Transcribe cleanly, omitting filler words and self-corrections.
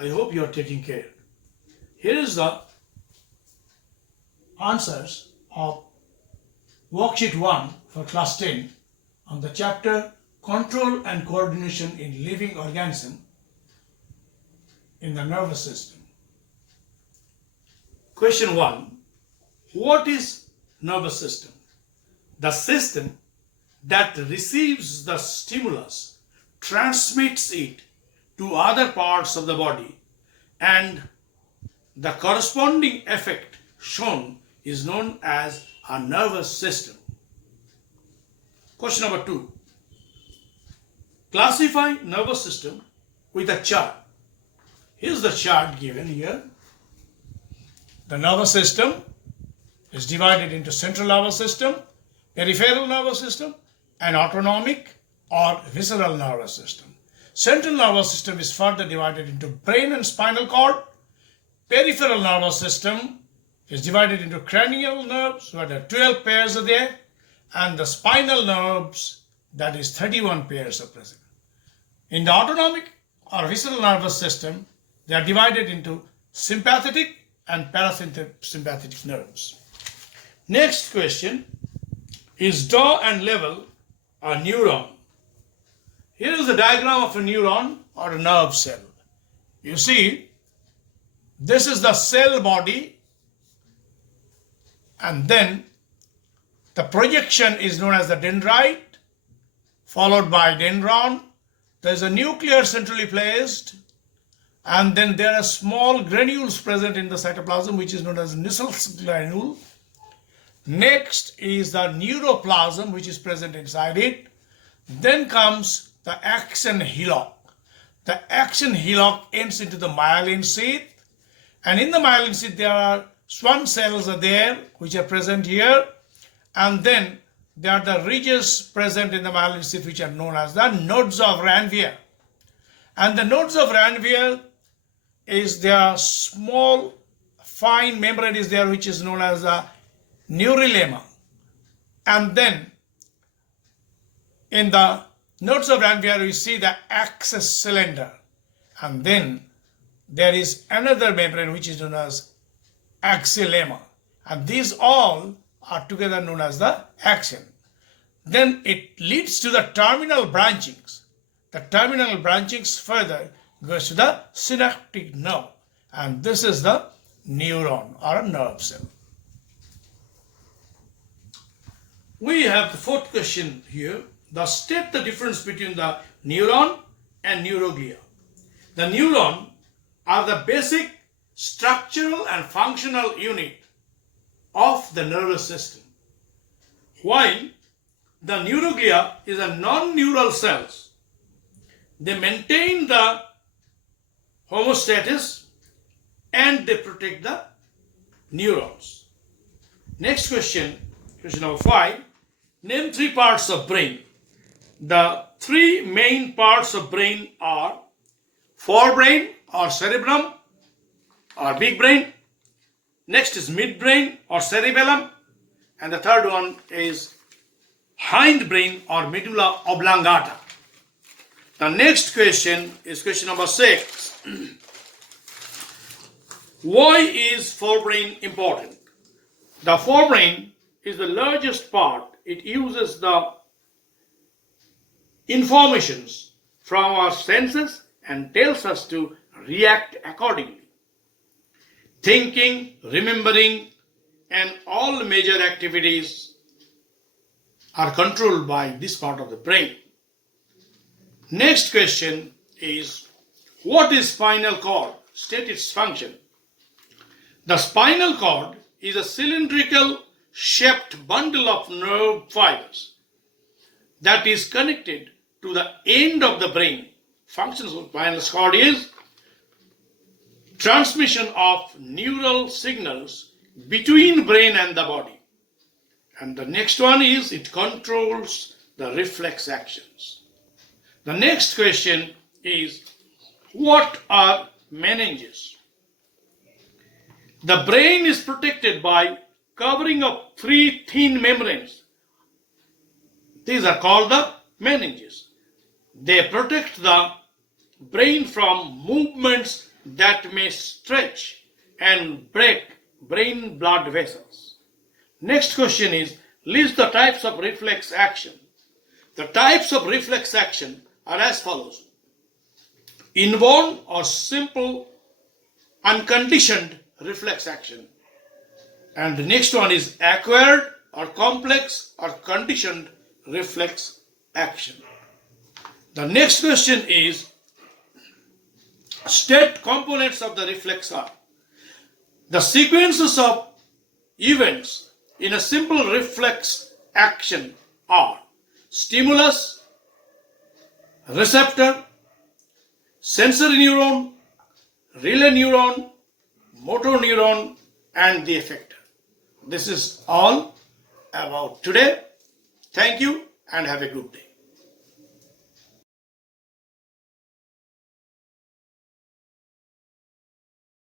I hope you are taking care. Here is the answers of worksheet 1 for class 10 on the chapter Control and Coordination in Living Organism in the Nervous System. Question 1. What is nervous system? The system that receives the stimulus, transmits it to other parts of the body, and the corresponding effect shown is known as a nervous system. Question number 2. Classify nervous system with a chart. Here's the chart given here. The nervous system is divided into central nervous system, peripheral nervous system, and autonomic or visceral nervous system. Central nervous system is further divided into brain and spinal cord. Peripheral nervous system is divided into cranial nerves, where there are 12 pairs are there, and the spinal nerves, that is 31 pairs are present. In the autonomic or visceral nervous system, they are divided into sympathetic and parasympathetic nerves. Next question is draw and level a neuron. Here is the diagram of a neuron or a nerve cell. You see, this is the cell body, and then the projection is known as the dendrite, followed by dendron. There is a nucleus centrally placed, and then there are small granules present in the cytoplasm, which is known as Nissel's granule. Next is the neuroplasm, which is present inside it. Then comes the axon hillock. The axon hillock ends into the myelin sheath, and in the myelin sheath there are Schwann cells are there, which are present here, and then there are the ridges present in the myelin sheath, which are known as the nodes of Ranvier. And the nodes of Ranvier is their small fine membrane is there, which is known as the neurilemma. And then in the nodes of Ranvier we see the axis cylinder, and then there is another membrane which is known as axillemma, and these all are together known as the axon. Then it leads to the terminal branchings. The terminal branchings further goes to the synaptic nerve, and this is the neuron or a nerve cell. We have the fourth question here. State the difference between the neuron and neuroglia. The neuron are the basic structural and functional unit of the nervous system, while the neuroglia is a non-neural cells. They maintain the homeostasis and they protect the neurons. Next question, question number 5. Name 3 parts of brain. The 3 main parts of brain are forebrain or cerebrum or big brain. Next is midbrain or cerebellum, and the third one is hindbrain or medulla oblongata. The next question is question number 6. Why is forebrain important? The forebrain is the largest part. It uses the informations from our senses and tells us to react accordingly. Thinking, remembering, and all major activities are controlled by this part of the brain. Next question is, what is spinal cord? State its function. The spinal cord is a cylindrical shaped bundle of nerve fibers that is connected to the end of the brain. Functions of spinal cord is transmission of neural signals between brain and the body. And the next one is it controls the reflex actions. The next question is, what are meninges? The brain is protected by covering of 3 thin membranes. These are called the meninges. They protect the brain from movements that may stretch and break brain blood vessels. Next question is, list the types of reflex action. The types of reflex action are as follows: inborn or simple unconditioned reflex action. And the next one is acquired or complex or conditioned reflex action. The next question is, state components of the reflex are. The sequences of events in a simple reflex action are stimulus, receptor, sensory neuron, relay neuron, motor neuron, and the effector. This is all about today. Thank you and have a good day.